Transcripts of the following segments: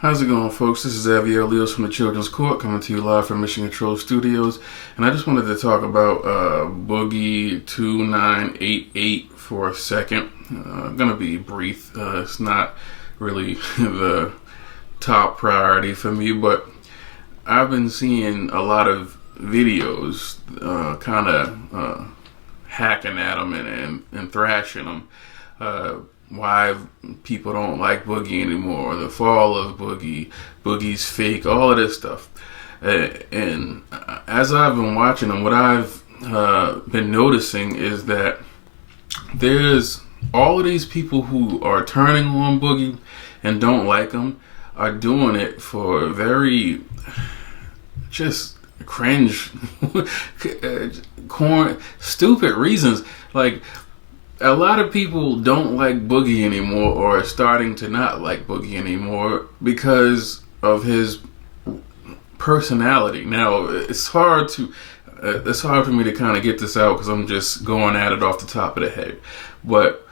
How's it going, folks? This is Xavier Leos from the Children's Court coming to you live from Mission Control Studios. And I just wanted to talk about Boogie2988 for a second. I'm going to be brief. It's not really the top priority for me, but I've been seeing a lot of videos kind of hacking at them and thrashing them. Why people don't like Boogie anymore, the fall of Boogie, Boogie's fake, all of this stuff. And as I've been watching them, what I've been noticing is that there's all of these people who are turning on Boogie and don't like him are doing it for very just cringe, stupid reasons. Like, a lot of people don't like Boogie anymore, or are starting to not like Boogie anymore because of his personality. Now, it's hard for me to kind of get this out because I'm just going at it off the top of the head. But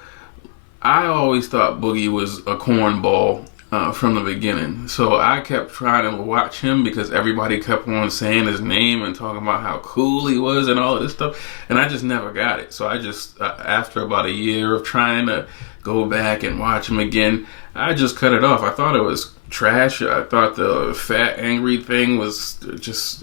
I always thought Boogie was a cornball from the beginning. So I kept trying to watch him because everybody kept on saying his name and talking about how cool he was and all of this stuff. And I just never got it. So I just, after about a year of trying to go back and watch him again, I just cut it off. I thought it was trash. I thought the fat, angry thing was just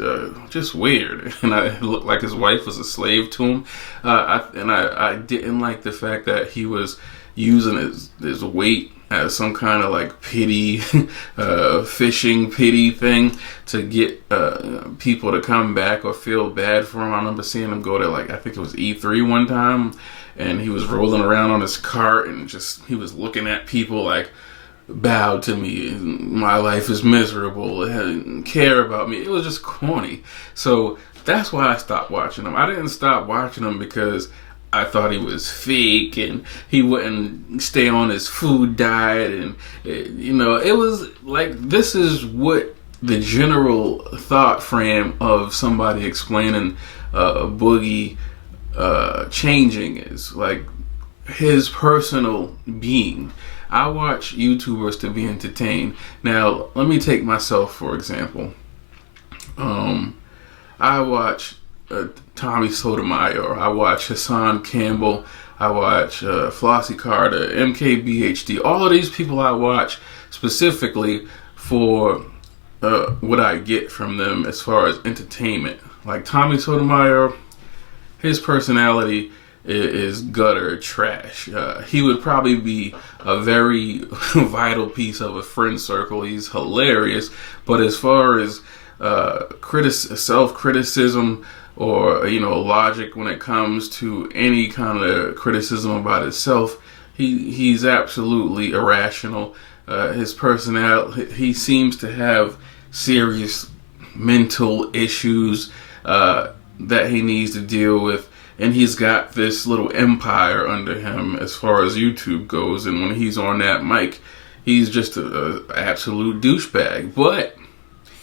weird. And it looked like his wife was a slave to him. I didn't like the fact that he was using his weight as some kind of like pity, fishing pity thing to get people to come back or feel bad for him. I remember seeing him go to, like, I think it was E3 one time, and he was rolling around on his cart and he was looking at people like, bow to me, my life is miserable, it didn't care about me. It was just corny. So that's why I stopped watching him. I didn't stop watching him because I thought he was fake and he wouldn't stay on his food diet, and it was like, this is what the general thought frame of somebody explaining Boogie changing is, like, his personal being. I watch YouTubers to be entertained. Now, let me take myself for example. I watch Tommy Sotomayor, I watch Hassan Campbell, I watch Flossie Carter, MKBHD. All of these people I watch specifically for what I get from them as far as entertainment. Like Tommy Sotomayor, his personality is gutter trash. He would probably be a very vital piece of a friend circle. He's hilarious, but as far as self-criticism or logic when it comes to any kind of criticism about itself, he's absolutely irrational. His personality, he seems to have serious mental issues that he needs to deal with, and he's got this little empire under him as far as YouTube goes, and when he's on that mic, he's just a absolute douchebag, but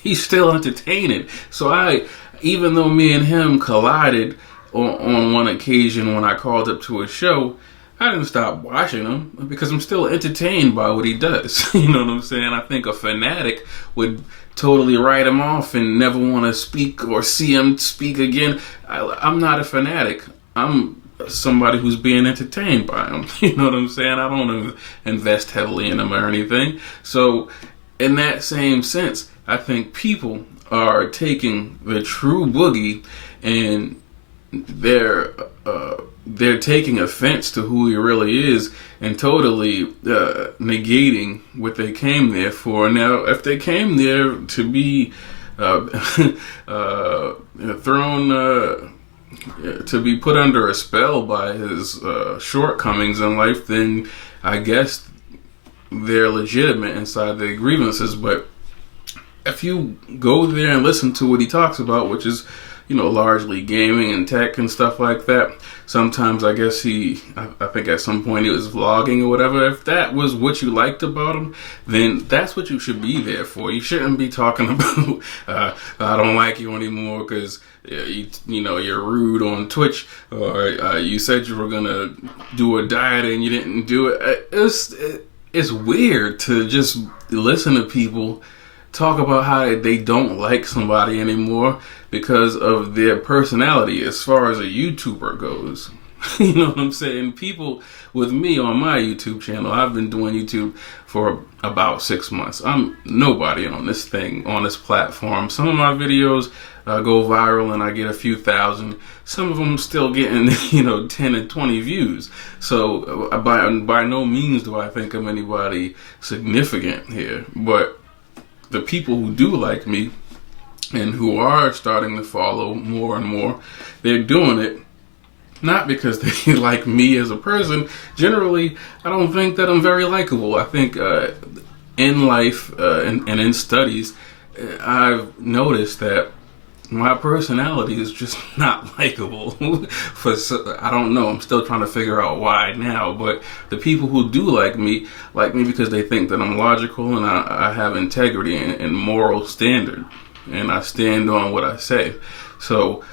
he's still entertaining. So even though me and him collided on one occasion when I called up to a show, I didn't stop watching him because I'm still entertained by what he does. You know what I'm saying? I think a fanatic would totally write him off and never want to speak or see him speak again. I'm not a fanatic. I'm somebody who's being entertained by him. You know what I'm saying? I don't invest heavily in him or anything. So in that same sense, I think people are taking the true Boogie and they're taking offense to who he really is and totally negating what they came there for. Now, if they came there to be to be put under a spell by his shortcomings in life, then I guess they're legitimate inside their grievances. But if you go there and listen to what he talks about, which is, largely gaming and tech and stuff like that. Sometimes I guess I think at some point he was vlogging or whatever. If that was what you liked about him, then that's what you should be there for. You shouldn't be talking about, I don't like you anymore because you're rude on Twitch, or you said you were going to do a diet and you didn't do it. It's weird to just listen to people talk about how they don't like somebody anymore because of their personality as far as a YouTuber goes. You know what I'm saying? People with me on my YouTube channel, I've been doing YouTube for about 6 months. I'm nobody on this thing, on this platform. Some of my videos go viral and I get a few thousand. Some of them still getting, 10 and 20 views. So by no means do I think I'm anybody significant here. But the people who do like me and who are starting to follow more and more, they're doing it not because they like me as a person. Generally, I don't think that I'm very likable. I think in life and in studies, I've noticed that my personality is just not likable. I don't know. I'm still trying to figure out why now. But the people who do like me because they think that I'm logical and I have integrity and moral standard, and I stand on what I say. So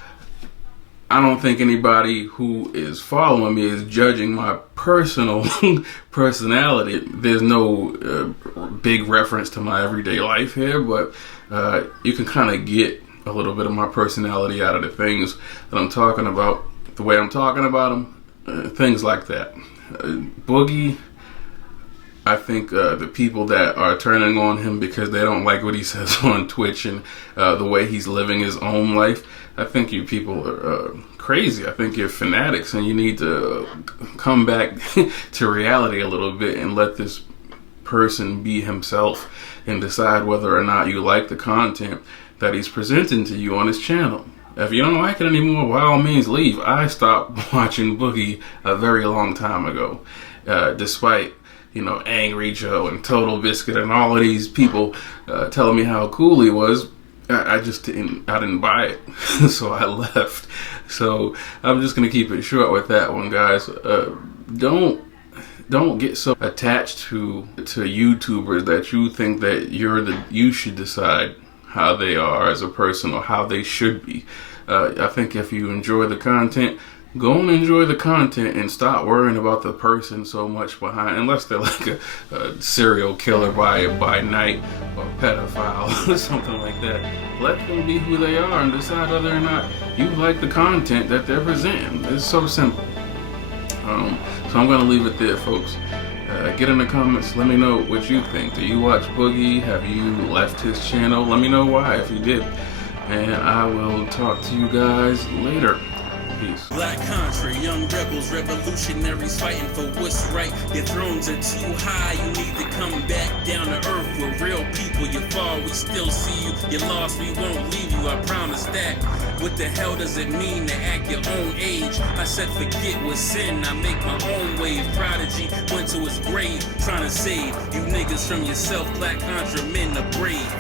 I don't think anybody who is following me is judging my personal personality. There's no big reference to my everyday life here, but you can kind of get a little bit of my personality out of the things that I'm talking about, the way I'm talking about them, things like that. Boogie, I think the people that are turning on him because they don't like what he says on Twitch and the way he's living his own life, I think you people are crazy. I think you're fanatics, and you need to come back to reality a little bit and let this person be himself and decide whether or not you like the content that he's presenting to you on his channel. If you don't like it anymore, by all means leave. I stopped watching Boogie a very long time ago, despite Angry Joe and Total Biscuit and all of these people telling me how cool he was. I didn't buy it, so I left. So I'm just gonna keep it short with that one, guys. Don't get so attached to YouTubers that you think that you should decide how they are as a person or how they should be. I think if you enjoy the content, go and enjoy the content and stop worrying about the person so much behind, unless they're like a serial killer by night or a pedophile or something like that. Let them be who they are and decide whether or not you like the content that they're presenting. It's so simple. So I'm going to leave it there, folks. Get in the comments. Let me know what you think. Do you watch Boogie? Have you left his channel? Let me know why if you did. And I will talk to you guys later. Peace. Black country, young rebels, revolutionaries fighting for what's right. Your thrones are too high, you need to come back down to earth. We're real people, you fall, we still see you. You're lost, we won't leave you, I promise that. What the hell does it mean to act your own age? I said forget what's sin, I make my own wave. Prodigy went to his grave, trying to save you niggas from yourself. Black contra men are brave.